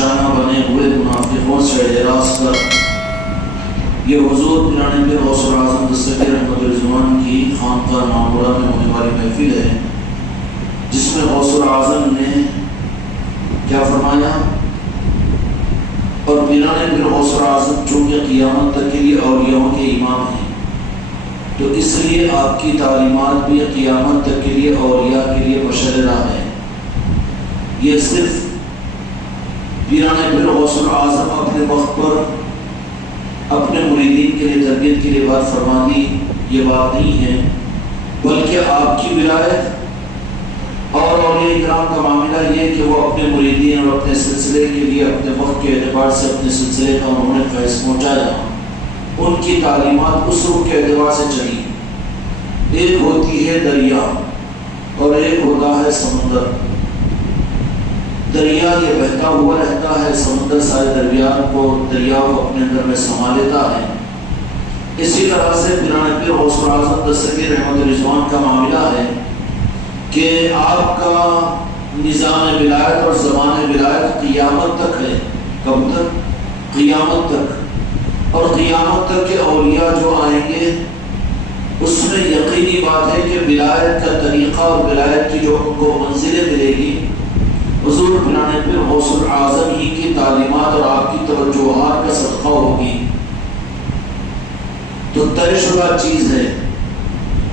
نشانہ بنے ہوئے منافقوں سے اعراض کر یہ حضور پیرانے پیر غوث اعظم دستگیر احمد رضوان کی خانقاہ معمورہ میں ہونے والی محفل ہے، جس میں غوث اعظم نے کیا فرمایا؟ اور پیرانے پیر غوث اعظم چونکہ قیامت تک کے لیے اولیاؤں کے امام ہیں، تو اس لیے آپ کی تعلیمات بھی قیامت تک کے لیے اولیاء کے لیے بشر راہ ہے۔ یہ صرف پیرانے پیر غوث اعظم اپنے وقت پر اپنے مریدین کے لیے تربیت کے لیے بات فرما دی، یہ بات نہیں ہے، بلکہ آپ کی ولایت اور اولیاء کرام کا معاملہ یہ کہ وہ اپنے مریدین اور اپنے سلسلے کے لیے اپنے وقت کے اعتبار سے اپنے سلسلے کا انہوں نے فیض پہنچایا۔ ان کی تعلیمات اس رخ کے اعتبار سے چلی، ایک ہوتی ہے دریا اور ایک ہوتا ہے سمندر۔ دریا یہ بہتا ہوا رہتا ہے، سمندر سارے دریا کو اپنے اندر میں سما لیتا ہے۔ اسی طرح سے پیرانے پیر غوث اعظم دستگیر احمد رضوان کا معاملہ ہے کہ آپ کا نظام ولایت اور زمان ولایت قیامت تک ہے۔ کب تک؟ قیامت تک۔ اور قیامت تک کے اولیاء جو آئیں گے اس میں یقینی بات ہے کہ ولایت کا طریقہ اور ولایت کی جو ان کو منزلیں ملے گی حضور پیرانے پیر غوث اعظم ہی کی تعلیمات اور آپ کی توجہات کا صدقہ ہوگی۔ تو طے شدہ چیز ہے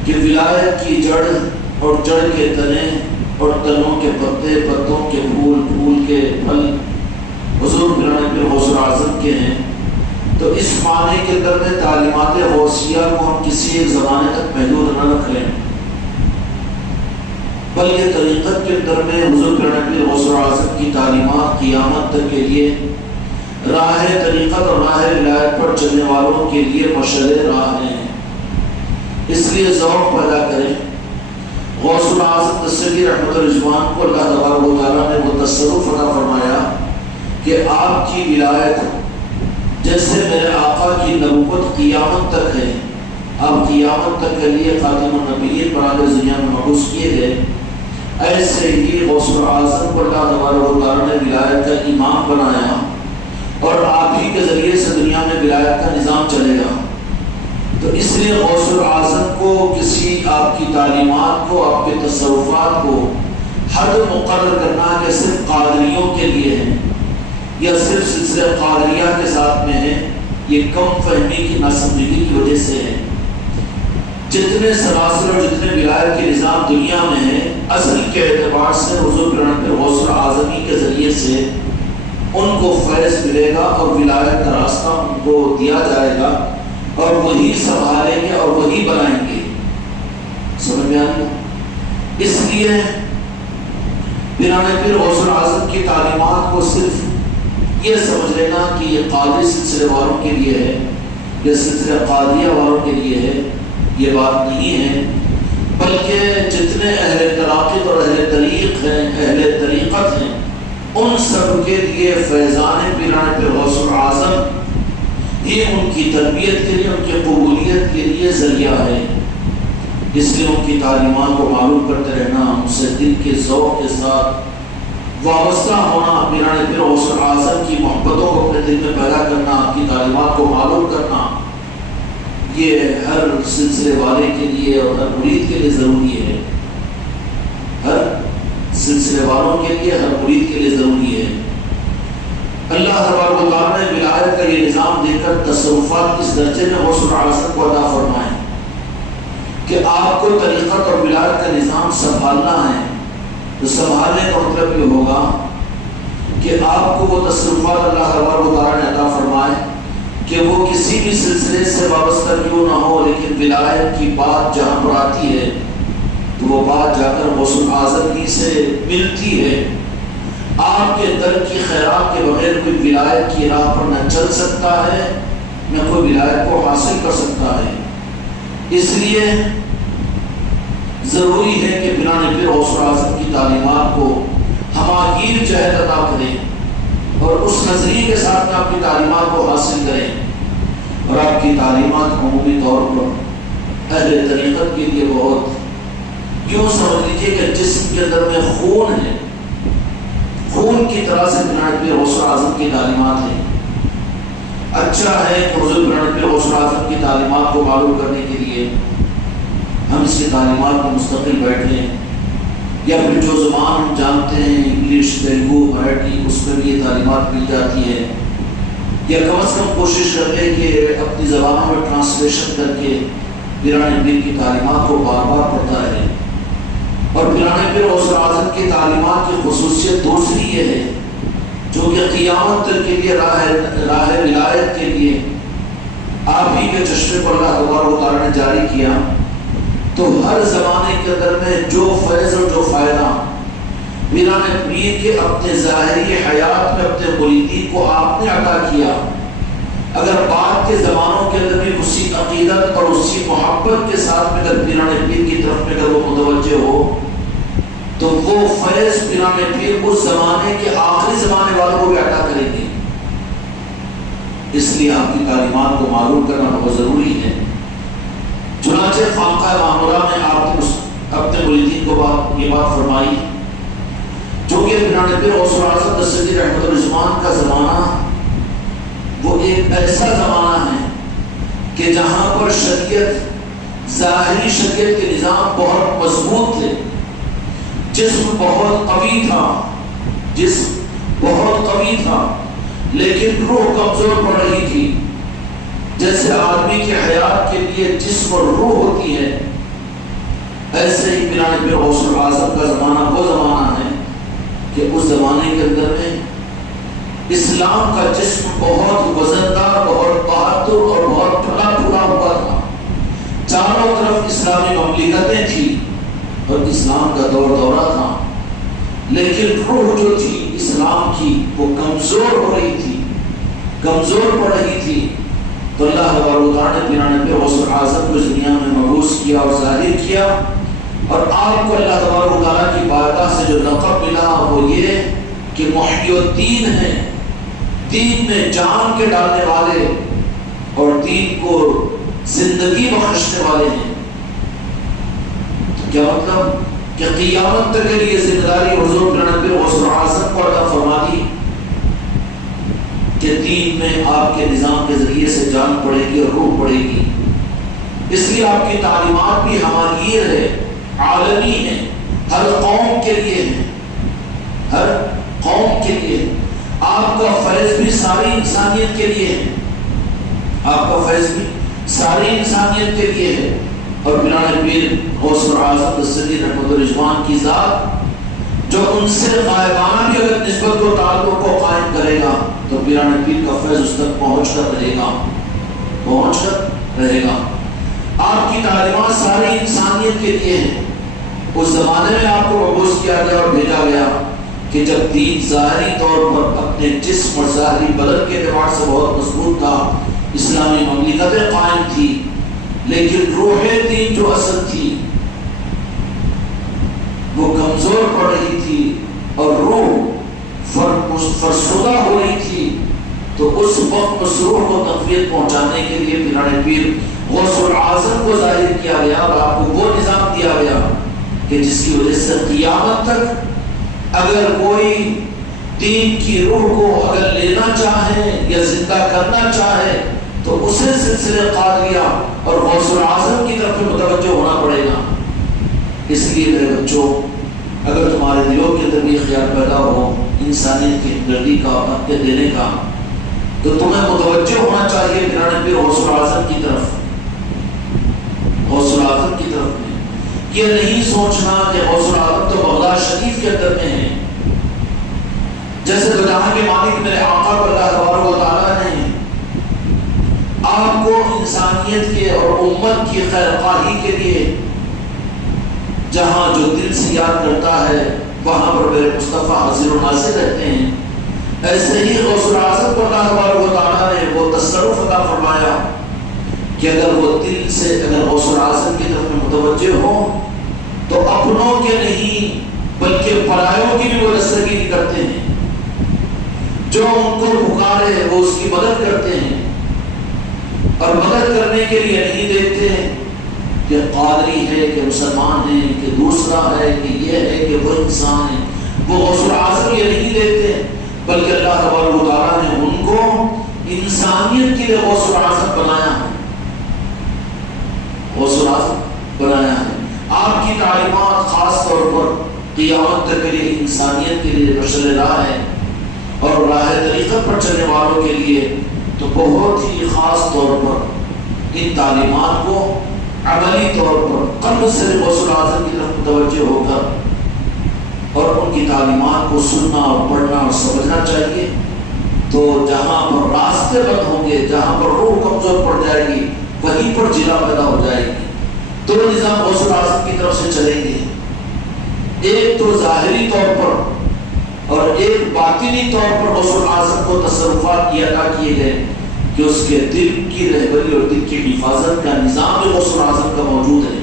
کہ ولایت کی جڑ اور جڑ کے تنے اور تنوں کے پتے، پتوں کے پھول، پھول کے پھل حضور پیرانے پیر غوث اعظم کے ہیں۔ تو اس معنی کے اندر میں تعلیمات غوثیہ کو ہم کسی ایک زمانے تک محدود نہ رکھ لیں، بلکہ طریقت کے اندر میں حضور پیرانے پیر غوث اعظم کی تعلیمات قیامت تک کے لیے راہ طریقت اور راہ ولایت پر چلنے والوں کے لیے مشعل راہ ہیں۔ اس لیے ذوق پیدا کریں۔ غوث اعظم دستگیر احمد رضوان کو اللہ تبارک و تعالیٰ نے وہ تصرف عطا فرمایا کہ آپ کی ولایت جیسے میرے آقا کی نبوت قیامت تک ہے، آپ قیامت تک کے لیے خاتم النبیین پر دنیا میں مبعوث کیے گئے، ایسے ہی غوث اعظم کو اللہ تبارک و تعالیٰ نے ولایت کا امام بنایا اور آپ ہی کے ذریعے سے دنیا میں ولایت کا نظام چلے گا۔ تو اس لیے غوث اعظم کو کسی آپ کی تعلیمات کو، آپ کے تصرفات کو حد مقرر کرنا کہ صرف قادریوں کے لیے ہے یا صرف سلسلہ قادریہ کے ساتھ میں ہے، یہ کم فہمی کی ناسمجھی کی وجہ سے ہے۔ جتنے سلاسل اور جتنے ولایت کے نظام دنیا میں ہیں، اصل کے اعتبار سے حضور پیرانے پیر غوث اعظم کے ذریعے سے ان کو فیض ملے گا اور ولایت کا راستہ ان کو دیا جائے گا اور وہی سنبھالیں گے اور وہی بنائیں گے۔ سمجھ میں آئی؟ اس لیے پیرانے پیر غوث اعظم کی تعلیمات کو صرف یہ سمجھ لینا کہ یہ قادری سلسلے والوں کے لیے ہے، یہ سلسلہ قادریہ والوں کے لیے ہے، یہ بات نہیں ہے، بلکہ جتنے اہل تراقت اور اہل طریق ہیں، اہل طریقت ہیں، ان سب کے لیے فیضان پیرانے پیر غوث اعظم یہ ان کی تربیت کے لیے، ان کی قبولیت کے لیے ذریعہ ہے۔ اس لیے ان کی تعلیمات کو معلوم کرتے رہنا، ان سے دل کے ذوق کے ساتھ وابستہ ہونا، پیرانے پیر غوث اعظم کی محبتوں کو اپنے دل میں پیدا کرنا، آپ کی تعلیمات کو معلوم کرنا، یہ ہر سلسلے والے کے لیے اور ہر مرید کے لیے ضروری ہے۔ ہر سلسلے والوں کے لیے، ہر مرید کے لیے ضروری ہے۔ اللہ تبارک و تعالیٰ نے ولایت کا یہ نظام دے کر تصرفات اس درجے میں غوث اعظم کو عطا فرمائے کہ آپ کو طریقت اور ولایت کا نظام سنبھالنا ہے۔ تو سنبھالنے کا مطلب یہ ہوگا کہ آپ کو وہ تصرفات اللہ تبارک و تعالیٰ نے عطا فرمائے کہ وہ کسی بھی سلسلے سے وابستہ کیوں نہ ہو، لیکن ولایت کی بات جہاں پر آتی ہے تو وہ بات جا کر غوث اعظم ہی سے ملتی ہے۔ آپ کے در کی خیرات کے بغیر کوئی ولایت کی راہ پر نہ چل سکتا ہے، نہ کوئی ولایت کو حاصل کر سکتا ہے۔ اس لیے ضروری ہے کہ پیرانے پیر غوث اعظم کی تعلیمات کو ہماگیر جہد عطا کریں اور اس نظریے کے ساتھ آپ کی تعلیمات کو حاصل کریں، اور آپ کی تعلیمات عمومی طور پر اہل طریقت کے لیے بہت، یوں سمجھ لیجیے کہ جسم کے اندر میں خون ہے، خون کی طرح سے پیرانے پیر غوث اعظم کی تعلیمات ہیں۔ اچھا ہے کہ حضور پیرانے پیر غوث اعظم کی تعلیمات کو معلوم کرنے کے لیے ہم اس کی تعلیمات کو مستقل بیٹھیں، یا پھر جو زبان ہم جانتے ہیں انگلش، تیلگو، مراٹھی، اس میں بھی یہ تعلیمات مل جاتی ہے، یا کم از کم کوشش کریں کہ اپنی زبانوں میں ٹرانسلیشن کر کے پیرانے پیر کی تعلیمات کو بار بار پڑھتا رہے۔ اور پیرانے پیر غوث اعظم کی تعلیمات کی خصوصیت دوسری یہ ہے جو کہ قیامت تک کے لیے راہ ولایت کے لیے آپ ہی کے چشمے پر اللہ تبارک و تعالیٰ نے جاری کیا، تو ہر زمانے کے اندر میں جو فیض اور جو فائدہ پیرانے پیر کے اپنے ظاہری حیات میں اپنے مریدین کو آپ نے عطا کیا، اگر بعد کے زمانوں کے اندر بھی اسی عقیدت اور اسی محبت کے ساتھ میں اگر پیرانے پیر کی طرف میں اگر وہ متوجہ ہو، تو وہ فیض پیرانے پیر اس زمانے کے آخری زمانے والوں کو بھی عطا کریں گے۔ اس لیے آپ کی تعلیمات کو معلوم کرنا بہت ضروری ہے۔ چنانچہ خانقاہ معمورہ میں آپ نے اپنے مریدین کو یہ بات فرمائی، چونکہ پیرانے پیر غوث اعظم دستگیر رحمت الرحمان کا زمانہ وہ ایک ایسا زمانہ ہے کہ جہاں پر شریعت، ظاہری شریعت کے نظام بہت مضبوط تھے، جسم بہت قوی تھا، لیکن روح کمزور پڑ رہی تھی۔ جیسے آدمی کے حیات کے لیے جسم اور روح ہوتی ہے، ایسے ہی پیرانے پیر غوث اعظم کا زمانہ وہ زمانہ ہے کہ اس زمانے کے اندر میں اسلام کا جسم بہت وزندار، بہت بہادر اور بہت پھلا پھلا ہوا تھا۔ چاروں طرف اسلامی مملکتیں تھیں اور اسلام کا دور دورہ تھا، لیکن روح جو تھی اسلام کی وہ کمزور ہو رہی تھی، کمزور پڑ رہی تھی۔ تو اللہ تبارک و تعالیٰ نے پیرانے پیر غوث اعظم کو اس دنیا میں مبعوث کیا اور ظاہر کیا، اور آپ کو اللہ تبارک و تعالیٰ کی بارگاہ سے جو لقب ملا وہ یہ کہ محی الدین ہیں، دین میں جان کے ڈالنے والے اور دین کو زندگی بخشنے والے ہیں۔ تو کیا مطلب کہ قیامت تک کے لیے ذمہ داری حضور پیرانے پیر غوث اعظم کو عطا فرما دی کہ دین میں آپ کے نظام کے ذریعے سے جان پڑے گی اور روح پڑے گی۔ اس لیے آپ کی تعلیمات بھی ہماری ہے، عالمی ہیں، ہر قوم کے لیے ہیں، ہر قوم کے لیے۔ آپ کا فیض بھی ساری انسانیت کے لیے ہے، آپ کا فیض بھی ساری انسانیت کے لیے ہے۔ اور پیرانے پیر غوث اعظم دستگیر رحمت الرحمان کی ذات جو ان سے غائبانہ بھی اگر نسبت و تعلق کو قائم کرے گا تو پیرانے پیر کا فیض اس تک پہنچ کر رہے گا۔ آپ کی تعلیمات ساری انسانیت کے لیے ہیں۔ اس زمانے میں آپ کو مبعوث کیا گیا اور بھیجا گیا کہ جب دین ظاہری طور پر اپنے جسم اور ظاہری بدن کے اعتبار سے بہت مضبوط تھا، اسلامی مملکتیں قائم تھی، لیکن روح دین جو اصل تھی وہ کمزور پڑ رہی تھی اور روح فرسودہ ہو رہی تھی۔ تو اس وقت اس روح کو تقویت پہنچانے کے لیے پیرانے پیر غوث اعظم کو ظاہر کیا گیا اور آپ کو وہ نظام دیا گیا کہ جس کی وجہ سے قیامت تک اگر کوئی دین کی روح کو اگر لینا چاہے یا زندہ کرنا چاہے تو اسے سلسلے قادریہ اور غوث اعظم کی طرف متوجہ ہونا پڑے گا۔ اس لیے میرے بچوں، اگر تمہارے دلوں کے اندر یہ خیال پیدا ہو انسانیت کی ہمدردی کا، حق دینے کا، تو تمہیں متوجہ ہونا چاہیے پیرانے پیر غوث اعظم کی طرف، غوث اعظم کی طرف میں یہ نہیں سوچنا کہ غوث اعظم تو بغداد شریف کے اندر میں ہے۔ جیسے تو جہاں کے مالک میرے آقا کو اللہ تبارک و تعالیٰ نے آپ کو انسانیت کے اور امت کی خیر خواہی کے لیے جہاں جو دل سے یاد کرتا ہے وہاں پر میرے مصطفیٰ حاضر و ناظر رہتے ہیں، ایسے ہی غوث اعظم کو اللہ تبارک و تعالیٰ نے وہ تصرف عطا فرمایا کہ اگر وہ دل سے اگر غوث اعظم کی طرف میں متوجہ ہوں تو اپنوں کے نہیں بلکہ پرایوں کی بھی وہ دستگیری کرتے ہیں، جو ان کو پکارے وہ اس کی مدد کرتے ہیں، اور مدد کرنے کے لیے نہیں دیکھتے کہ قادری ہے کہ مسلمان ہے کہ دوسرا ہے کہ یہ ہے کہ وہ انسان ہے، وہ غوث اعظم یہ نہیں دیکھتے، بلکہ اللہ تبارک و تعالیٰ نے ان کو انسانیت کے لیے غوث اعظم بنایا ہے، غوث اعظم بنایا ہے۔ آپ کی تعلیمات خاص طور پر قیامت تک کے لیے انسانیت کے لیے بشر راہ ہے، اور راہ طریقت پر چلنے والوں کے لیے تو بہت ہی خاص طور پر ان تعلیمات کو عملی طور پر قلب سے غوث اعظم کی طرف متوجہ ہو کر اور ان کی تعلیمات کو سننا اور پڑھنا اور سمجھنا چاہیے۔ تو جہاں پر راستے بند ہوں گے، جہاں پر روح کمزور پڑ جائے گی، وہیں پر جلا پیدا ہو جائے گی۔ دو نظام غوث اعظم کی طرف سے چلیں گے، ایک تو ظاہری طور پر اور ایک باطنی طور پر غوث اعظم کو تصرفات یہ عطا کیے گئے کہ اس کے دل کی رہبری اور دل کی حفاظت کا نظام بھی غوث اعظم کا موجود ہے۔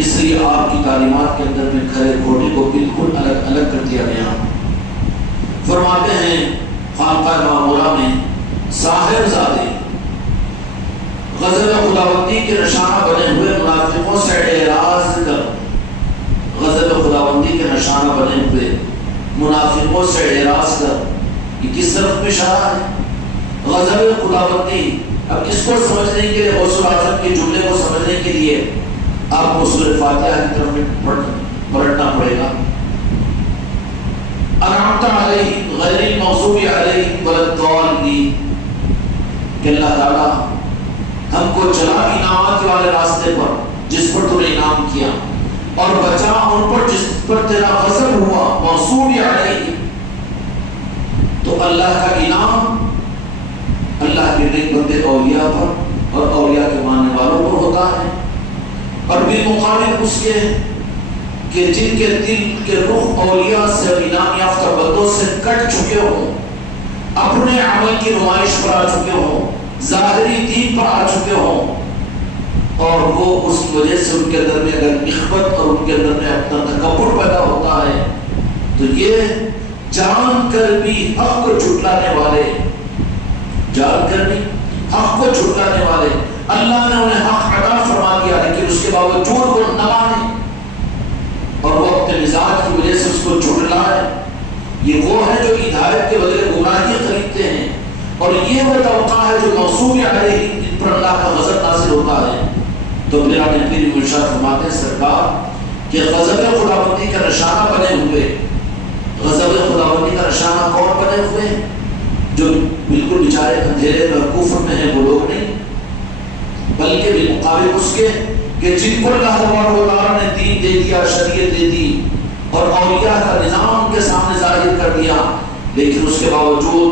اس لیے آپ کی تعلیمات کے اندر میں کھڑے کھوٹے کو بالکل الگ الگ کر دیا گیا۔ فرماتے ہیں خانقاہ معمورہ میں صاحب زادے غضب خداوندی کے نشانہ بنے ہوئے منافقوں سے اعراض کر، غضب خداوندی کے نشانہ بنے ہوئے منافقوں سے اعراض کر، یہ کس طرف میں اشارہ ہے؟ غضب خداوندی، اب اس کو سمجھنے کے لیے غوث اعظم کے جملے کو سمجھنے کے لیے آپ کو سورہ فاتحہ کی طرف پلٹنا پڑے گا۔ انعمت علیہم غیر المغضوب علیہم ولا الضالین، کہ اللہ تعالیٰ ہم کو چلا انعامات والے راستے پر جس پر تو نے انعام کیا، اور بچا ان پر جس پر تیرا غضب ہوا، مغضوب علیہم۔ تو اللہ کا انعام اللہ کے نیک بندے اولیاء پر اور اولیاء کے ماننے والوں پر ہوتا ہے، اور بالمقابل اس کے کہ جن کے دل کے روح اولیاء سے انعام یافتہ بندوں سے کٹ چکے ہوں، اپنے عمل کی نمائش پر آ چکے ہوں، ظاہری دین پر آ چکے ہوں، اور وہ اس کی وجہ سے ان کے اندر میں اگر نخبت اور ان کے اندر میں اپنا تکبر پیدا ہوتا ہے، تو یہ جان کر بھی حق کو جھٹلانے والے، جان کر بھی حق کو جھٹلانے والے، اللہ نے انہیں حق عطا فرما دیا لیکن اس کے باوجود وہ نہ مانے اور وہ اپنے مزاج کی وجہ سے اس کو جھٹلائے، یہ وہ ہے جو ہدایت کے بدلے گمراہی خریدتے ہیں، اور یہ وہ طبقہ ہے جو مغضوب علیہم جن پر اللہ کا غضب نازل ہوتا ہے۔ تو پھر آپ نے پھر ارشاد فرماتے ہیں سرکار کہ غضب خداوندی کا نشانہ بنے ہوئے، غضب خداوندی کا نشانہ کون بنے ہوئے؟ جو بالکل بیچارے اندھیرے میں کفر میں ہیں وہ لوگ نہیں، بلکہ بالمقابل اس کے کہ جن کو اللہ تبارک و تعالیٰ نے دین دے دیا، شریعت دے دی اور اولیاء کا نظام ان کے سامنے ظاہر کر دیا، لیکن اس کے باوجود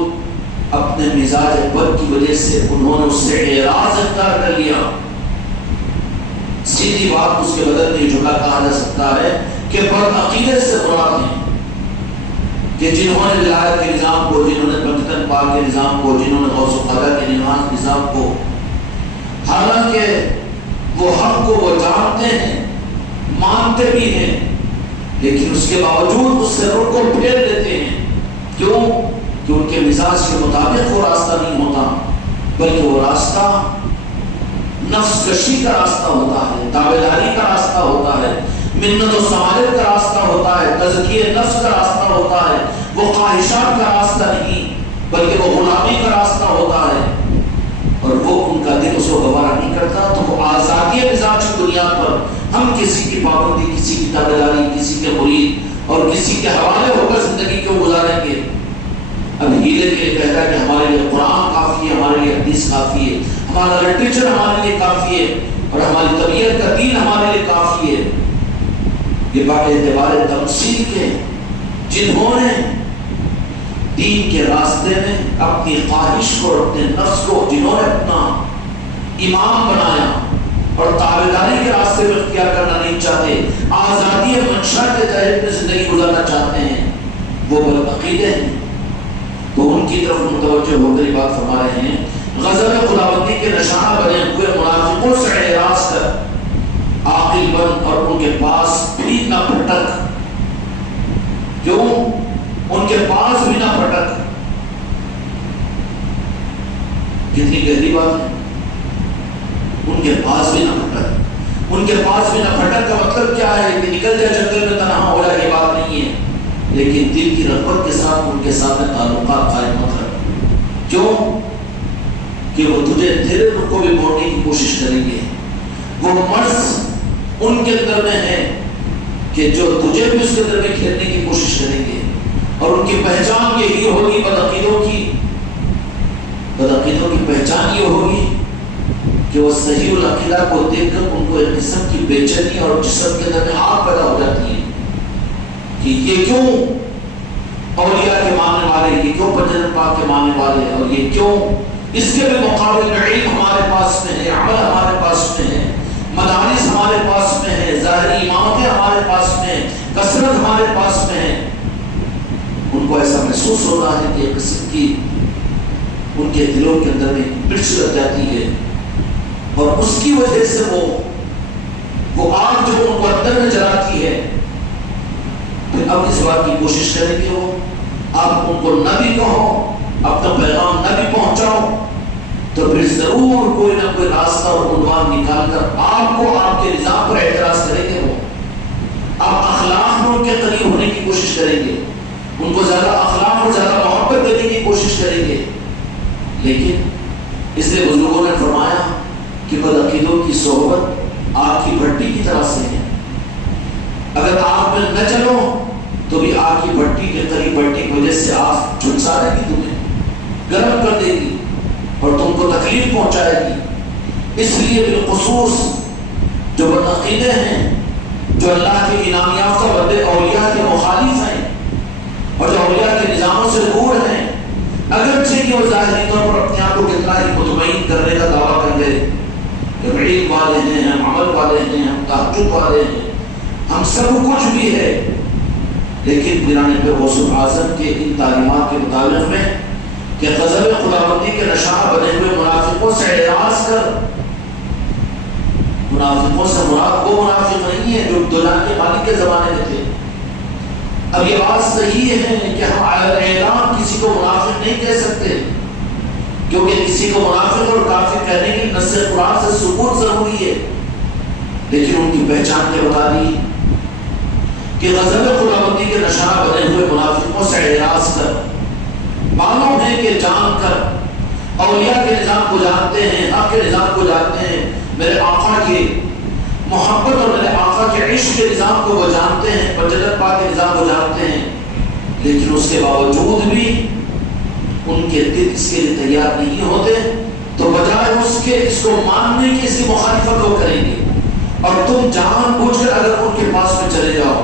اپنے مزاج بد کی وجہ سے انہوں نے اس سے اعراض اختیار کر لیا۔ سیدھی بات اس کے بدل میں جھکا کہا جا سکتا ہے کہ بد عقیدت سے مراد ہیں کہ جنہوں نے ولایت کے نظام کو، جنہوں نے پنجتن پاک کے نظام کو، جنہوں نے غوث و خدا کے نظام کو، حالانکہ وہ حق کو وہ جانتے ہیں، مانتے بھی ہیں، لیکن اس کے باوجود اس سے رخ کو پھیر لیتے ہیں۔ کیوں؟ کہ ان کے مزاج کے مطابق وہ راستہ نہیں ہوتا، بلکہ وہ راستہ نفس کشی کا راستہ ہوتا ہے، تابعداری کا راستہ ہوتا ہے، منت و سماجت کا راستہ ہوتا ہے، تزکیہ نفس کا راستہ ہوتا ہے، وہ خواہشات کا راستہ نہیں بلکہ وہ غلامی کا راستہ ہوتا ہے، اور وہ ان کا دل اس کو گوارا نہیں کرتا۔ تو وہ آزادی مزاج کی بنیاد پر ہم کسی کی پابندی، کسی کی تابعداری، کسی کے مرید اور کسی کے حوالے ہو کر زندگی کیوں گزاریں گے؟ اب ہیلے کے لیے کہتا ہے کہ ہمارے لیے قرآن کافی ہے، ہمارے لیے حدیث کافی ہے، ہمارا لٹریچر ہمارے لیے کافی ہے، اور ہماری طبیعت کا دین ہمارے لیے کافی ہے۔ یہ باقی اعتبار تمثیل کے جنہوں نے دین کے راستے میں اپنی خواہش کو، اپنے نفس کو جنہوں نے اپنا امام بنایا اور تابعداری کے راستے میں اختیار کرنا نہیں چاہتے، آزادی منشا کے تحت میں زندگی گزارنا چاہتے ہیں، وہ بالعقیدے ہیں۔ تو ان کی طرف متوجہ ہو کر بات فرما رہے ہیں، غضب خداوندی کے نشانہ بنے ہوئے منافقوں سے اعراض کر، عاقل بن اور ان کے پاس بھی نہ پھٹک۔ کیوں؟ ان کے پاس بھی نہ پھٹک۔ کتنی گہری بات ہے، ان کے پاس بھی نہ پھٹک۔ ان کے پاس بھی نہ پھٹک کا مطلب کیا ہے کہ نکل جائے جنگل میں تنہا ہو جائے، یہ بات نہیں ہے۔ لیکن دل کی رغبت کے ساتھ ان کے ساتھ تعلقات قائم مت رکھ۔ کیوں کہ وہ تجھے تیرے رخ کو بھی موڑنے کی کوشش کریں گے۔ وہ مرض ان کے اندر میں ہے کہ جو تجھے بھی اس کے اندر میں کھیلنے کی کوشش کریں گے، اور ان کی پہچان یہی ہوگی، بدعقیدوں کی پہچان یہ ہوگی کہ وہ صحیح العقیدہ کو دیکھ کر ان کو ایک قسم کی بے چینی اور جسم کے اندر میں آگ پیدا ہو جاتی ہے کہ یہ کیوں اولیاء کے ماننے والے، یہ کیوں پنجر پاک کے ماننے والے، اور یہ کیوں اس کے بھی مقابل میں علم ہمارے پاس میں ہے، عمل ہمارے پاس میں ہے، مدارس ہمارے پاس میں ہے، ظاہری امامتیں ہمارے پاس میں ہے، کثرت ہمارے پاس میں ہے۔ ان کو ایسا محسوس ہو رہا ہے کہ ایک قسم کی ان کے دلوں کے اندر میں مرچ لگ جاتی ہے، اور اس کی وجہ سے وہ آگ جو ان کو اندر میں جلاتی ہے، پھر اب اس بات کی کوشش کریں کہ وہ آپ ان کو نہ بھی کہو، اپنا پیغام نہ بھی پہنچاؤ، تو پھر ضرور کوئی نہ کوئی راستہ اور عنوان نکال کر آپ کو آپ کے نظام پر اعتراض کریں گے۔ وہ آپ اخلاق میں ان کے قریب ہونے کی کوشش کریں گے، ان کو زیادہ اخلاق اور زیادہ محبت دینے کی کوشش کریں گے، لیکن اس لیے بزرگوں نے فرمایا کہ بدعقیدوں کی صحبت آگ کی بھٹی کی طرح سے ہے۔ اگر آگ میں نہ چلو تو بھی آگ کی بھٹی کے قریب بھٹی کی وجہ سے آگ جھلسا دے گی، تمہیں گرم کر دے گی اور تم کو تکلیف پہنچائے گی۔ اس لیے بالخصوص جو بدعقیدے ہیں، جو اللہ کے انعام یافتہ بندے اولیاء کے مخالف ہیں اور جو اولیاء کے نظاموں سے دور ہیں، اگرچہ کہ وہ ظاہری طور پر اپنے آپ کو کتنا ہی مطمئن کرنے کا دعویٰ کر لے کہ ہم علم والے ہیں، ہم عمل والے ہیں، ہم تہجد والے ہیں، ہم سب کچھ بھی ہے، لیکن پیرانے پہ غوث اعظم کے ان تعلیمات کے مطابق میں کہ غضب خداوندی کے نشانہ بنے ہوئے منافقوں سے اعراض کر، منافقوں سے مراد وہ منافق نہیں ہے جو دنیا کے مالک کے زمانے میں تھے۔ اب یہ بات صحیح ہے کہ ہم اعلان کسی کو منافق نہیں کہہ سکتے، کیونکہ کسی کو منافق اور کافر کہنے کی نص قرآن سے ثبوت ضروری ہے، لیکن ان کی پہچان کے بتا دی کہ غضب خداوندی کے نشانہ بنے ہوئے منافقوں سے اعراض کر، معلوم ہے کہ جان کر اولیاء کے نظام کو جانتے ہیں، حق کے نظام کو جانتے ہیں، میرے آقا کی محبت اور میرے آقا کے عشق کے نظام کو وہ جانتے ہیں، جنت پاک کے نظام کو جانتے ہیں، لیکن اس کے باوجود بھی ان کے دل اس کے لیے تیار نہیں ہوتے، تو بجائے اس کے اس کو ماننے کی اس کی مخالفت وہ کریں گے، اور تم جان بوجھ کر اگر ان کے پاس میں چلے جاؤ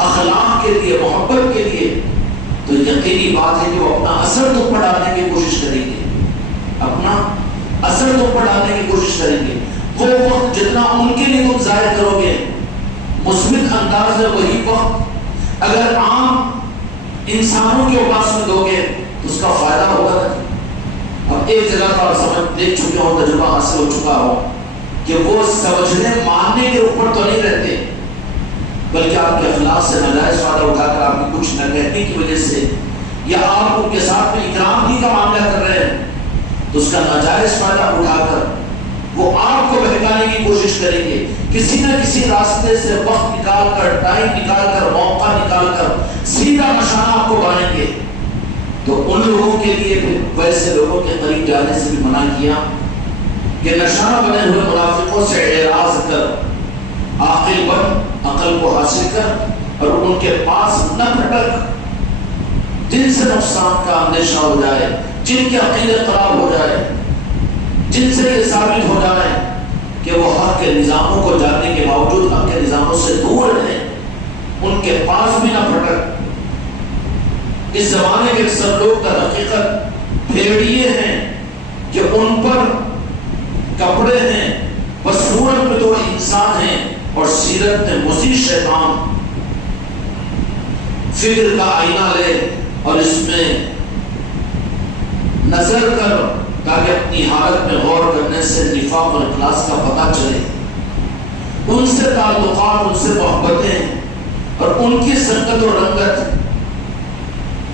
اخلاق کے لیے، محبت کے لیے، تو یقینی بات ہے کہ وہ اپنا اثر تم پر ڈالنے کی کوشش کریں گے، اپنا اثر تم پر ڈالنے کی کوشش کریں گے۔ وہ وقت جتنا ان کے لیے تم ظاہر کرو گے مثبت انداز میں، وہی وقت اگر عام انسانوں کے پاس میں دو گے تو اس کا فائدہ ہوگا نا۔ اب ایک جگہ پر سمجھ دیکھ چکے ہو، تجربہ حاصل ہو چکا ہو کہ وہ سمجھنے ماننے کے اوپر تو نہیں رہتے، بلکہ آپ کے اخلاق سے ناجائز فائدہ اٹھا کر آپ کی کچھ نہ کہنے کی وجہ سے، یا آپ ان کے ساتھ میں اکرام ہی کا معاملہ کر رہے ہیں تو اس کا ناجائز فائدہ اٹھا کر وہ آپ کو بہکانے کی کوشش کریں گے، کسی نہ کسی راستے سے وقت نکال کر، ٹائم نکال کر، موقع نکال کر سیدھا نشانہ آپ کو بنائیں گے۔ تو ان لوگوں کے لیے پھر ویسے لوگوں کے قریب جانے سے بھی منع کیا کہ نشانہ بنے ہوئے منافقوں سے اعراض کر، عاقل بن، عقل کو حاصل کر، اور ان کے پاس نہ بھٹک، جن سے نقصان کا اندیشہ ہو جائے، جن کے عقیدے خراب ہو جائے، جن سے یہ ثابت ہو جائے کہ وہ حق کے نظاموں کو جاننے کے باوجود حق کے نظاموں سے دور ہیں، ان کے پاس بھی نہ بھٹک۔ اس زمانے کے سب لوگ در حقیقت بھیڑیے ہیں کہ ان پر کپڑے ہیں، بس صورت میں تو انسان ہیں اور سیرت میں مسیح شیطان۔ فکر کا آئینہ لے اور اس میں نظر کر تاکہ اپنی حالت میں غور کرنے سے نفاق اور اخلاص کا پتہ چلے۔ ان سے تعلقات، ان سے محبتیں اور ان کی سنگت اور رنگت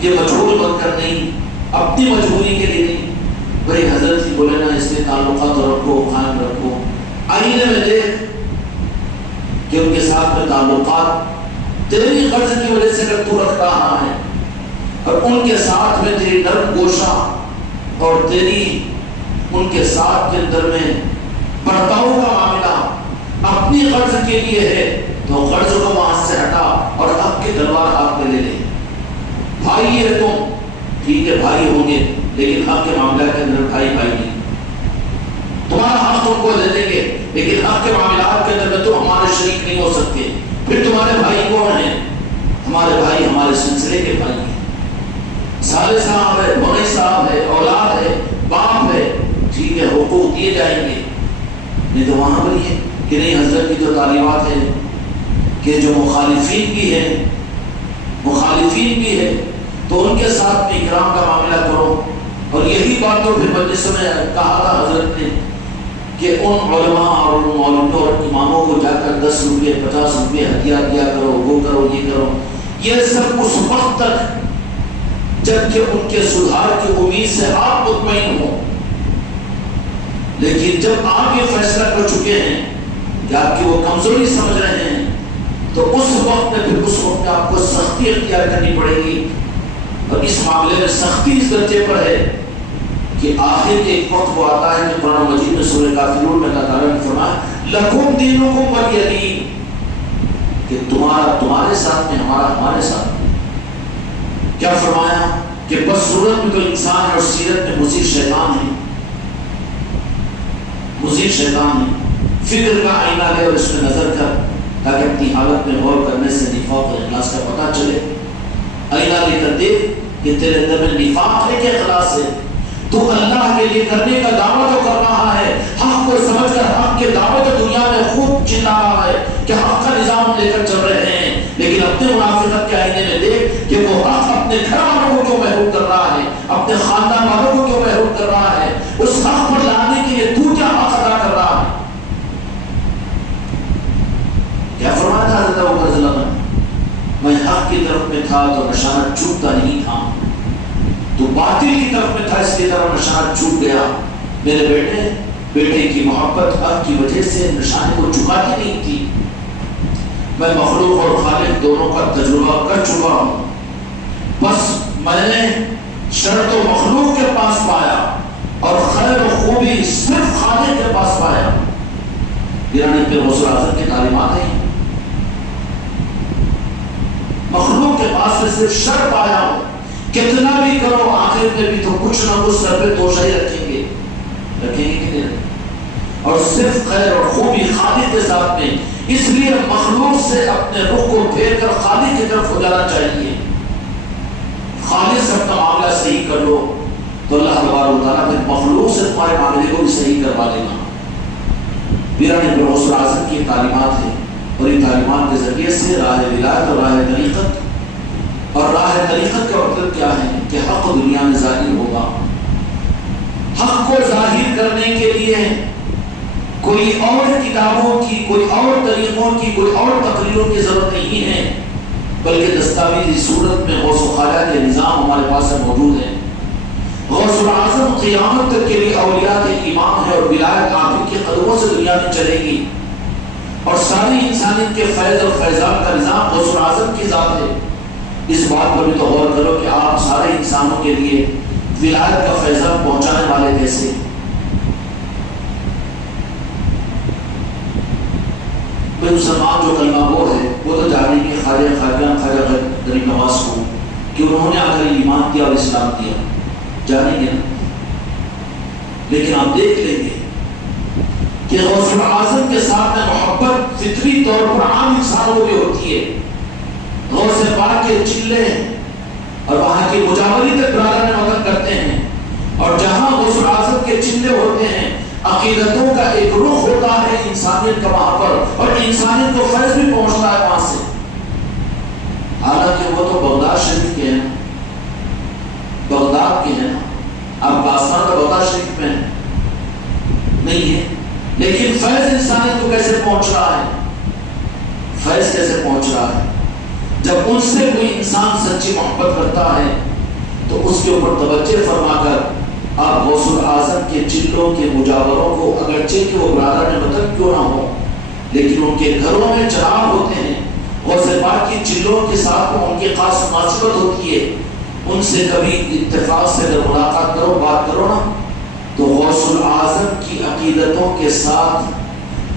یہ مجبور بن کر نہیں، اپنی مجبوری کے لیے نہیں، بھائی حضرت ہی بولے نا اس لیے تعلقات رکھو، قائم رکھو، آئینے میں دیکھ کہ ان کے ساتھ میں تعلقات تیری غرض کی وجہ سے اگر تو رکھ رہا ہے اور ان کے ساتھ میں تیری نرم گوشہ اور تیری ان کے ساتھ کے اندر میں برتاؤ کا معاملہ اپنی غرض کے لیے ہے تو غرض کو وہاں سے ہٹا اور حق کے تلوار ہاتھ میں لے لے. بھائی ہے تم، ٹھیک ہے بھائی ہوں گے، لیکن حق کے معاملہ کے اندر بھائی نہیں. تمہارا حق تم کو دے دیں گے لیکن حق کے معاملات کے اندر میں تم ہمارے شریک نہیں ہو سکتے. پھر تمہارے بھائی کون ہیں؟ ہمارے بھائی ہمارے سلسلے کے بھائی ہیں. سارے صاحب ہے، بھائی صاحب ہے، اولاد ہے، باپ ہے، ٹھیک ہے، حقوق دیے جائیں گے. نہیں تو وہاں پر یہ کہ نہیں، حضرت کی جو تعلیمات ہے کہ جو مخالفین بھی ہے تو ان کے ساتھ بھی اکرام کا معاملہ کرو. اور یہی بات تو پھر مجلس میں کہا تھا حضرت نے کہ ان علماء اور ان مولویوں اور اماموں کو جا کر 10 روپے 50 روپے ہدیہ دیا کرو، وہ کرو، یہ کرو. یہ سب اس وقت تک جب کہ ان کے سدھار کی امید سے آپ مطمئن ہو. لیکن جب آپ یہ فیصلہ کر چکے ہیں کہ آپ کی وہ کمزوری سمجھ رہے ہیں تو اس وقت میں آپ کو سختی اختیار کرنی پڑے گی. اور اس معاملے میں سختی اس درجے پر ہے کہ آخر ایک وقت وہ آتا ہے کہ قرآن مجید میں سورہ کافرون میں اللہ تعالیٰ نے فرمایا لکم دینکم ولی دین، کہ تمہارا تمہارے ساتھ میں، ہمارا ہمارے ساتھ. کیا فرمایا کہ بس صورت میں تو انسان ہے اور سیرت میں مزید شیطان ہے. فکر کا آئینہ لے اور اس میں نظر کر تاکہ اپنی حالت میں غور کرنے سے نفاق اور اخلاص کا پتہ چلے. آئینہ لے کر دیکھ کہ تیرے اندر میں نفاق ہے کہ اخلاص ہے. تو اللہ کے لیے کرنے کا دعویٰ تو کر رہا ہے، حق کو سمجھ کر حق کے دعوے تو دنیا میں خوب چلا رہا ہے کہ حق کا نظام لے کر چل رہے ہیں، لیکن اپنے منافقت کے آئینے میں دیکھ کہ وہ حق اپنے گھر والوں کو کیوں محروم کر رہا ہے، اپنے خاندان والوں کو کیوں محروم کر رہا ہے. اس حق پر لانے کے لیے تو کیا حق ادا کر رہا ہے؟ کیا فرمایا تھا حضرت ابو بکر رضی اللہ عنہ، میں حق کی طرف میں تھا تو نشانہ چوکتا نہیں تھا، تو باطل کی طرف میں تھا اس کی طرف نشانہ چوک گیا. میرے بیٹے کی محبت حق کی وجہ سے نشانے کو چکاتی نہیں تھی. میں مخلوق اور خالق دونوں کا تجربہ کر چکا ہوں. بس میں نے شر تو مخلوق کے پاس پایا اور خیر و خوبی صرف خالق کے پاس پایا. گرانے پہ غوث اعظم کی تعلیمات ہیں. مخلوق کے پاس سے صرف شر پایا ہوں. کتنا بھی کرو آخر میں بھی تو کچھ نہ کچھ سر پہ توشہ ہی رکھیں گے کہ نہیں. اور صرف خیر اور خوبی خالق کے ساتھ میں. اس لیے مخلوق سے اپنے رخ کو پھیر کر خالق کی طرف ہو جانا چاہیے. خالق سے اپنا معاملہ صحیح کر لو تو اللہ تبارک و تعالیٰ پھر مخلوق سے تمہارے معاملے کو بھی صحیح کروا دے گا. پیرانے پر غوث اعظم کی تعلیمات ہیں اور ان تعلیمات کے ذریعے سے راہ ولایت اور راہ طریقت، اور راہ طریقت کا مطلب کیا ہے کہ حق دنیا میں ظاہر ہوگا. حق کو ظاہر کرنے کے لیے کوئی اور کتابوں کی، کوئی اور طریقوں کی، کوئی اور تقریروں کی ضرورت نہیں ہے، بلکہ دستاویزی صورت میں غوث و خواجہ کے نظام ہمارے پاس موجود ہے. غوث اعظم قیامت تک کے لیے اولیاء کے امام ہے اور ولایت آپ کے قدموں سے دنیا میں چلے گی. اور ساری انسانیت کے فیض اور فیضان کا نظام غوث اعظم کی ذات ہے. اس بات پر بھی تو غور کرو کہ آپ سارے انسانوں کے لیے ولایت کا فیضان پہنچانے والے کیسے. مسلمان جو کلمہ گو ہے وہ تو جانیں گے خواجہ غریب نواز کو کہ انہوں نے آخر ایمان دیا اور اسلام دیا، جانیں گے نا. لیکن آپ دیکھ لیں گے کہ غوث اعظم کے ساتھ میں محبت فطری طور پر عام انسانوں کو بھی ہوتی ہے. غوث پاک کے چلے اور وہاں کی مجاوری تک برادر میں مدد کرتے ہیں، اور جہاں غوث اعظم کے چلے ہوتے ہیں عقیدتوں کا ایک رخ ہوتا ہے انسانیت کا وہاں پر، اور انسانیت کو فیض بھی پہنچتا ہے وہاں سے. حالانکہ وہ تو بغداد شریف کے ہیں، بغداد کے ہیں. اب پاکستان کا بغداد شریف میں نہیں ہے، لیکن فیض انسانیت کو کیسے پہنچ رہا ہے؟ فیض کیسے پہنچ رہا ہے؟ جب ان سے کوئی انسان سچی محبت کرتا ہے تو اس کے اوپر توجہ فرما کر آپ غوث اعظم کے چلوں کے مجاوروں کو، اگرچہ کہ وہ برادر میں مدد کیوں نہ ہو، لیکن ان کے گھروں میں چراغ ہوتے ہیں غوث پاک کی چلوں کے ساتھ ان کی خاص مناسبت ہوتی ہے، ان سے کبھی اتفاق سے اگر ملاقات کرو، بات کرو نا، تو غوث الاعظم کی عقیدتوں کے ساتھ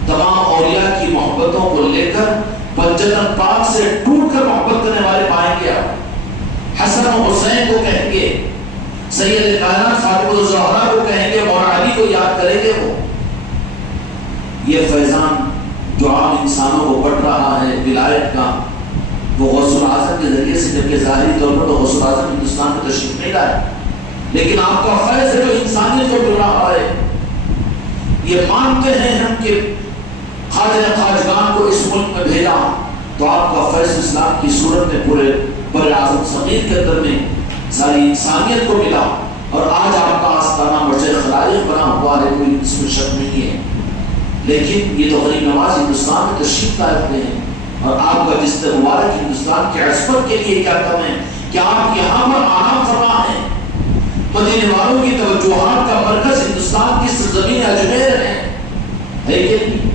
تمام اولیاء کی محبتوں کو لے کر پنجتن پاک سے ٹوٹ کر محبت کرنے والے پائیں گے آپ۔ حسن و حسین کو کہیں گے، سید کائنات فاطمہ الزہرا کو کہیں گے، مولا علی کو یاد کریں گے۔ وہ یہ فیضان جو عام انسانوں کو بڑھ رہا ہے ولایت کا، وہ غوث الاعظم کے ذریعے سے، جبکہ ظاہری طور پر تو غوث الاعظم ہندوستان میں تشریف نہیں لائے، لیکن آپ کا فیض ہے جو انسانیت کو مل رہا ہے۔ یہ مانتے ہیں ہم کہ خواجہ خواجگان کو اس ملک میں بھیجا تو آپ کا فیض اسلام کی صورت میں پورے بر اعظم صغیر کے اندر میں ساری انسانیت کو ملا، اور آج آپ کا آستانہ مرجع خلائق بنا ہوا ہے، کوئی اس میں شک نہیں ہے۔ لیکن یہ تو غریب نواز ہندوستان میں تشریف لائے ہوئے ہیں، اور آپ کا جس مبارک ہندوستان کے عصمت کے لیے کیا کم ہے کہ آپ یہاں پر آرام فرما ہیں۔ مدینے والوں کی توجہات کا مرکز ہندوستان کی سرزمین اجمیر ہے کہ نہیں؟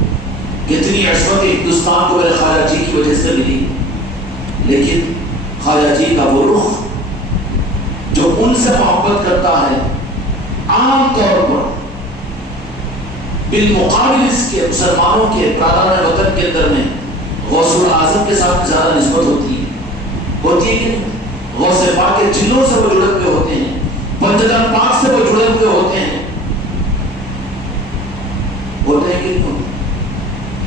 کتنی عصمت ہندوستان کو میرے خواجہ جی کی وجہ سے ملی، لیکن خواجہ جی کا وہ رخ جو ان سے محبت کرتا ہے، عام طور پر بالمقابل اس کے مسلمانوں کے پرادان وطن کے اندر میں غوث الاعظم کے ساتھ زیادہ نسبت ہوتی ہے کہ نہیں؟ غوث پاک کے چلوں سے وہ جڑے ہوئے ہوتے ہیں، پنجتن پاک سے وہ جڑے ہوئے ہوتے ہیں کہ نہیں؟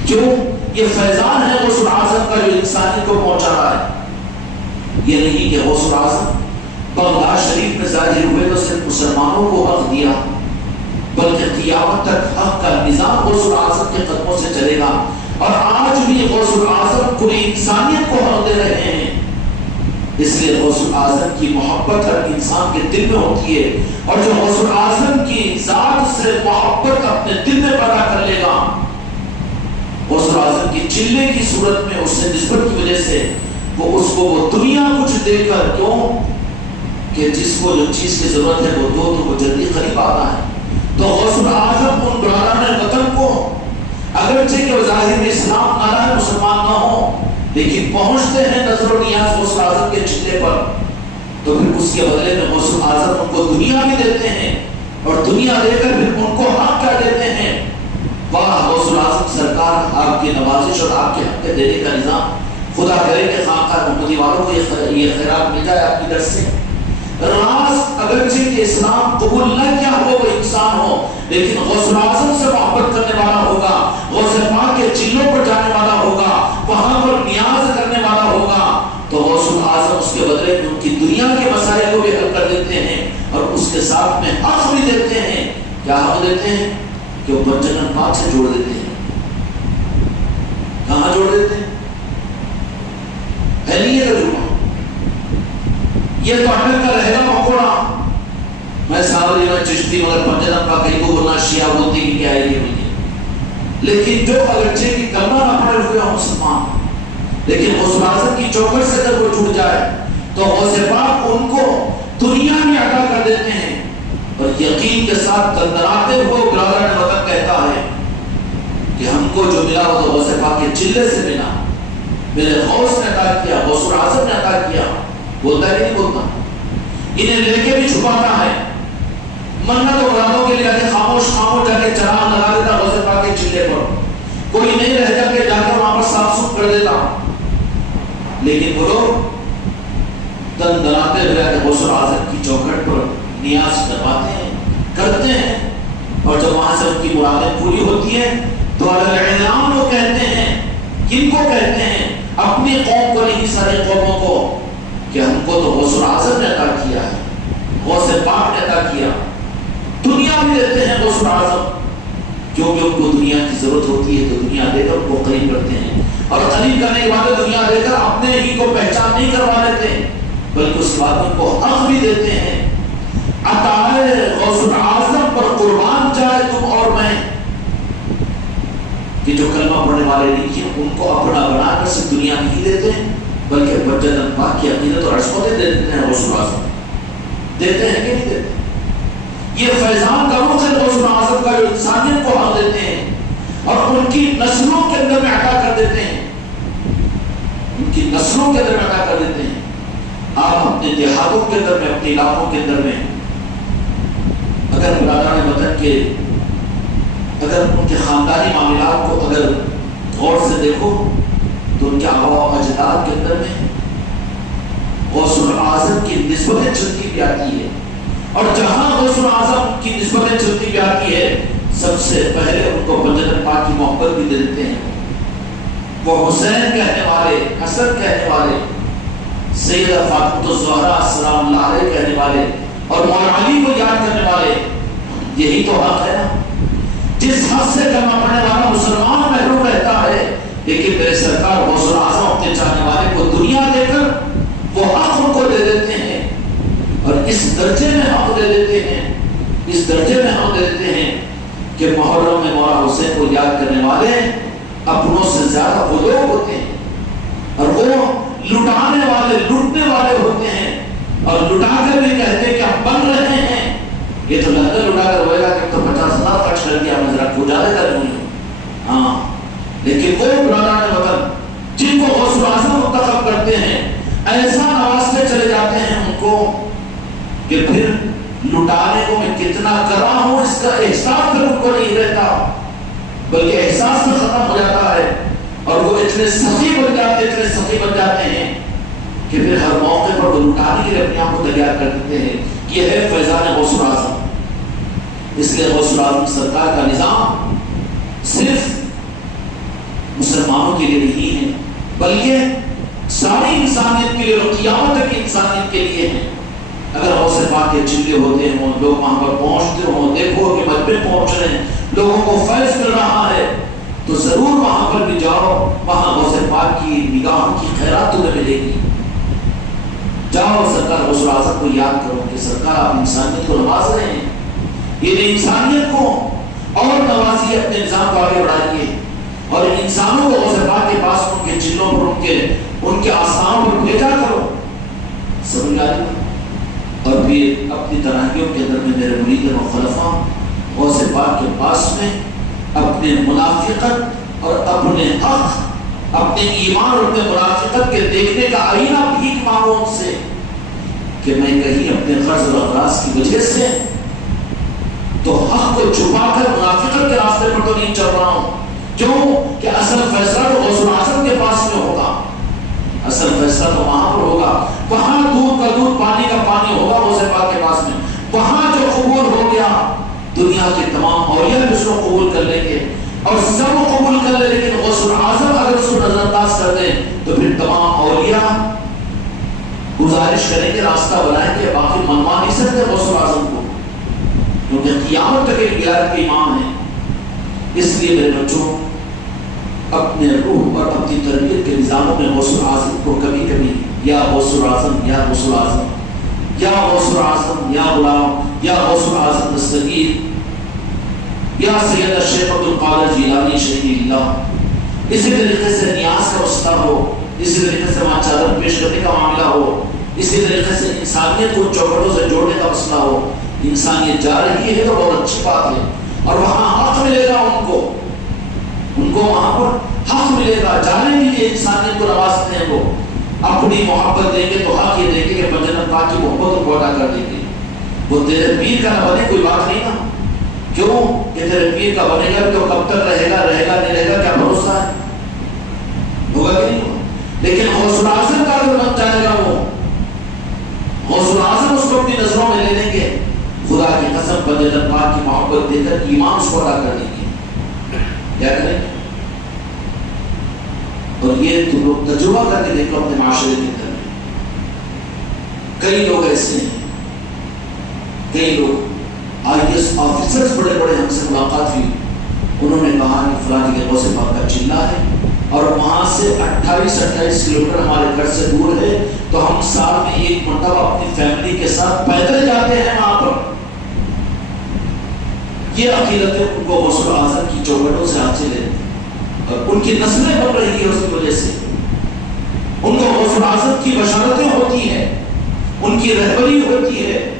کیوں؟ یہ فیضان ہے غوث الاعظم کا جو انسانیت کو پہنچا رہا ہے۔ یہ نہیں کہ غوث الاعظم بغداد شریف میں ظاہر ہوئے تو صرف مسلمانوں کو حق دیا، بلکہ قیامت تک حق کا نظام غوث الاعظم کے قدموں سے چلے گا، اور آج بھی غوث الاعظم پوری انسانیت کو حق دے رہے ہیں۔ اس لیے غوث الاعظم کی محبت ہر انسان کے دل میں ہوتی ہے، اور جو غوث الاعظم کی ذات سے محبت اپنے دل میں پیدا کر لے گا، غوث الاعظم کی چلے کی صورت میں اس سے نسبت کی وجہ سے وہ اس کو وہ دنیا کچھ دے کر، کیوں کہ جس کو جو چیز کی ضرورت ہے وہ دو تو وہ جلدی قریب آتا ہے۔ تو غوث الاعظم ان برادران وطن کو اگرچہ کہ ظاہر میں اسلام نہ ہے، مسلمان نہ ہو، لیکن پہنچتے ہیں نظر و نیاز غوث الاعظم کے چلے پر، تو پھر اس کے بدلے میں غوث الاعظم ان کو دنیا بھی دیتے ہیں، اور دنیا دے کر پھر ان کو حق کیا دیتے ہیں۔ واہ غوث الاعظم سرکار، آپ کی نوازش اور آپ کے حق کے دینے کا نظام، خدا کرے کہ خانقاہ محمدی والوں کو یہ خیرات مل جائے آپ کی طرف سے۔ راز اگرچہ کہ اسلام قبول نہ کیا ہو وہ انسان ہو، لیکن غوث الاعظم سے محبت کرنے والا ہوگا، غوث پاک کے چلوں پر جانے والا ہوگا، وہاں پر نیاز کرنے والا ہوگا، تو غوث الاعظم اس کے بدلے میں ان کی دنیا کے مسائل کو بھی حل کر دیتے ہیں، اور اس کے ساتھ میں حق بھی دیتے ہیں۔ کیا حق دیتے ہیں؟ کہ وہ پنجتن پاک سے جوڑ دیتے ہیں۔ کہاں جوڑ دیتے ہیں؟ ہے نہیں یہ ترجمہ، یہ تو اٹک کا رہے گا مقوڑا، میں ساوری میں چشتی مگر پنجتن پاک کہیں کو بولنا شیعہ بولتی کہ کیا ہے یہ مجھے، لیکن جو اگرچہ کی کلمہ نہ پڑے ہوئے ہوں مسلمان، لیکن غوث الاعظم کی چوکھٹ سے اگر وہ چھوٹ جائے تو غوث پاک ان کو دنیا میں عطا کر دیتے ہیں، اور یقین کے ساتھ دندراتے ہوئے برادران وطن کہتا ہے کہ ہم کو جو ملا وہ تو غوث پاک کے چلے سے ملا، میرے غوث نے عطا کیا، غوث الاعظم نے عطا کیا۔ بولتا ہے کہ نہیں بولتا؟ انہیں لے کے بھی چھپاتا ہے، منت و مرادوں کے لیے آگے خاموش خاموش جا کے چراغ لگا دیتا غوث پاک کے چلے پر، کوئی نہیں رہ جا کے جا کر وہاں پر صاف ستھرا کر دیتا، لیکن وہ لوگ دن دلاتے ہوئے آگے غوث الاعظم کی چوکھٹ پر نیاز کرواتے ہیں، کرتے ہیں، اور جب وہاں سے ان کی مرادیں پوری ہوتی ہیں تو اعلان وہ کہتے ہیں، کن کو کہتے ہیں؟ اپنی قوم کو نہیں، ساری قوموں کو، کہ ہم کو تو غوث الاعظم نے عطا کیا ہے، غوث پاک نے عطا کیا۔ دنیا بھی دیتے ہیں غوث الاعظم، کیونکہ ان کو دنیا کی ضرورت ہوتی ہے تو دنیا دے کر ان کو قریب کرتے ہیں، اور قریب کرنے کے بعد دنیا دے کر اپنے ہی کو پہچان نہیں کروا لیتے، بلکہ اس بات ان کو حق بھی دیتے ہیں۔ عطائے غوث الاعظم پر قربان جائے تم اور میں، کہ جو کلمہ پڑھنے والے نہیں ہیں ان کو اپنا بنا کر صرف دنیا نہیں دیتے ہیں، بلکہ پنجتن پاک کی عقیدت اور عصمتیں دے دیتے ہیں۔ غوث الاعظم دیتے ہیں کہ نہیں دیتے؟ یہ فیضان کا رخ ہے غوث الاعظم کا، جو انسانیت کو حق دیتے ہیں اور ان کی نسلوں کے اندر میں عطا کر دیتے ہیں۔ کی نسلوں کے اندر پیدا کر دیتے ہیں. آپ اپنے دیہاتوں کے اندر میں، اپنے علاقوں کے اندر میں اگر برادران وطن کے اگر ان کے خاندانی معاملات کو اگر غور سے دیکھو تو ان کے آباء و اجداد کے اندر میں غوث الاعظم کی نسبتیں چلتی بھی آتی ہے. اور جہاں غوث الاعظم کی نسبتیں چلتی بھی آتی ہے سب سے پہلے ان کو بجٹ پاک کی محبت بھی دے دیتے ہیں. وہ حسین کہنے والے، حسن کہنے والے، سیدہ فاطمہ الزہرا سلام اللہ علیہ کہنے والے اور مولا علی کو یاد کرنے والے. یہی تو حق ہے نا. جس حق سے کلمہ پڑھنے والا مسلمان محروم رہتا ہے، لیکن میرے سرکار غوث الاعظم اپنے چاہنے والے کو دنیا دے کر وہ حق ان کو دے دیتے ہیں. اور اس درجے میں حق دے دیتے ہیں، اس درجے میں حق دے دیتے ہیں کہ محرم میں مولا حسین کو یاد کرنے والے اپنوں سے زیادہ وہ لوگ ہوتے ہیں، اور وہ لٹانے والے لوٹنے والے ہوتے ہیں، اور لٹا کر بھی کہتے ہیں کہ ہم بن رہے ہیں. یہ تو لندن لٹا کر ہوئے گا کہ تو 50,000 خرچ کر کے ہم ذرا گزارے کر دوں گے. ہاں، لیکن وہ برادران وطن جن کو غوث الاعظم منتخب کرتے ہیں ایسا نوازتے چلے جاتے ہیں ان کو کہ پھر لٹانے کو میں کتنا کرا ہوں اس کا احساس پھر ان کو نہیں رہتا، بلکہ احساس سے ختم ہو جاتا ہے. اور وہ اتنے سخی بن جاتے ہیں کہ پھر ہر موقع پر وہ لٹانے کے لیے اپنے آپ کو تیار کر دیتے ہیں. یہ ہے فیضان غوث الاعظم. اس لیے غوث الاعظم سرکار کا نظام صرف مسلمانوں کے لیے نہیں ہے بلکہ ساری انسانیت کے لیے اور قیامت تک کی انسانیت کے لیے ہے. اگر غوث پاک کے چلے ہوتے ہوں، لوگ وہاں پر پہنچتے ہوں، دیکھو کہ مجمع پہنچ رہے ہیں، لوگوں کو فیض مل رہا ہے، تو ضرور وہاں پر بھی جاؤ. وہاں غوث پاک کی نگاہوں کی خیرات تمہیں ملے گی. جاؤ سرکار غوث الاعظم کو یاد کرو کہ سرکار آپ انسانیت کو نواز رہے ہیں. یہ انسانیت کو اور نوازی، اپنے نظام کو آگے بڑھائیے اور انسانوں کو غوث پاک کے پاس ان کے چلوں پر ان کے آستانوں پر بھیجا کرو. سمجھ آ رہی؟ اور پھر اپنی تراہیوں کے اندر میں میرے مرید و خلفاء غوث پاک کے پاس میں اپنے منافقت اور اپنے حق، اپنے ایمان اور اپنے منافقت کے دیکھنے کا آئینہ بھیک مانگو ان سے کہ میں کہیں اپنے قرض اور اقراض کی وجہ سے تو حق کو چھپا کر منافقت کے راستے پر تو نہیں چل رہا ہوں. کیوں کہ اصل فیصلہ تو غوث الاعظم کے پاس میں ہوگا. اصل فیصلہ تو وہاں پر ہوگا، وہاں دودھ کا دودھ پانی کا پانی ہوگا غوث پاک کے پاس میں. وہاں جو قبول ہو گیا دنیا کے تمام اولیاء بھی اس کو قبول کر لیں گے اور سب قبول کر لیں. لیکن غوث الاعظم اگر اس کو نظر انداز کر دیں تو پھر تمام اولیاء گزارش کریں گے، راستہ بنائیں گے، باقی منوا نہیں سکتے غوث الاعظم کو، کیونکہ قیامت تک ایک غیرت کے امام ہے. اس لیے میرے بچوں اپنے روح اور اپنی تربیت کے نظاموں میں غوث الاعظم کو کبھی کبھی یا غوث الاعظم یا غوث الاعظم یا غوث الاعظم یا غلام یا غوث الاعظم دستگیر یا سید الشیخ عبد القادر جیلانی شہید اللہ، اسی طریقے سے نیاز کا مسئلہ ہو، اسی طریقے سے وہاں چادر پیش کرنے کا معاملہ ہو، اسی طریقے سے انسانیت کو چوکھٹوں سے جوڑنے کا مسئلہ ہو. انسانیت جا رہی ہے تو بہت اچھی بات ہے اور وہاں حق ملے گا ان کو وہاں پر حق ملے گا. جانے کے لیے انسانیت کو نوازتے ہیں، وہ اپنی محبت دیں گے تو حق یہ دیں گے کہ بجنت پاک کی محبت کو ادا کر دیں گے. وہ تیرے پیر کا نہ بنے کوئی بات نہیں نا. کیوں کہ تیرے پیر کا بنے گا تو کب تک رہے گا نہیں رہے گا، کیا بھروسہ ہے؟ ہوگا کہ نہیں ہوگا. لیکن غوث الاعظم کا اگر بن جائے گا وہ غوث الاعظم اس کو اپنی نظروں میں لے لیں گے، خدا کی قسم بجنت پاک کی محبت دے کر ایمان اس کو ادا کر دیں گے. کیا کریں گے؟ اور یہ تم لوگ تجربہ کر کے دیکھو اپنے معاشرے کے اندر. کئی لوگ ایسے ہیں، کئی لوگ IAS آفیسرز بڑے بڑے ہم سے ملاقات ہوئی، انہوں نے کہا کہ فلاں جگہ غوث پاک کا چلہ ہے اور وہاں سے 28 کلومیٹر ہمارے گھر سے دور ہے، تو ہم سال میں ایک مرتبہ اپنی فیملی کے ساتھ پیدل جاتے ہیں وہاں پر. یہ عقیدت ان کو غوث الاعظم کی چوکھٹوں سے حاصل ہے اور ان کی نسلیں بن رہی ہے. اس کی وجہ سے ان کو غوث الاعظم کی بشارتیں ہوتی ہیں، ان کی رہبری ہوتی ہے.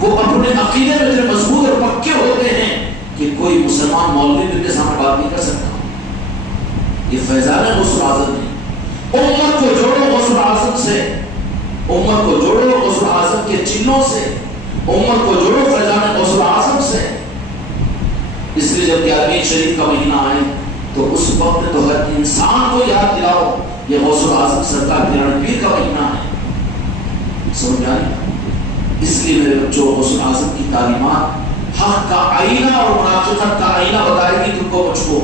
وہ اپنے عقیدے میں اتنے مضبوط اور پکے ہوتے ہیں کہ کوئی مسلمان مولوی ان کے سامنے بات نہیں کر سکتا. یہ فیضان غوث الاعظم ہے. امت کو جوڑو غوث اعظم سے، امت کو جوڑو غوث اعظم کے چنوں سے، امت کو جوڑو فیضان غوث اعظم سے۔ اس لیے جب 11ویں شریف کا مہینہ آئے تو اس وقت تو ہر انسان کو یاد دلاؤ یہ غوث اعظم سرکار پیران پیر کا مہینہ ہے، سمجھ آئی؟ اس لیے میرے بچوں غوث اعظم کی تعلیمات حق کا آئینہ اور منافقت کا آئینہ بتائے گی تم کو مجھ کو۔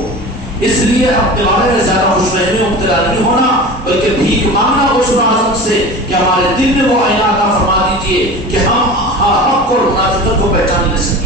اس لیے اب تمہارے میں زیادہ خوش رہنے مبتلا نہیں ہونا، بلکہ بھیک مانگنا غوث اعظم سے کہ ہمارے دل میں وہ آئینہ عطا فرما دیجئے کہ ہم حق اور منافقت کو پہچان لے سکیں۔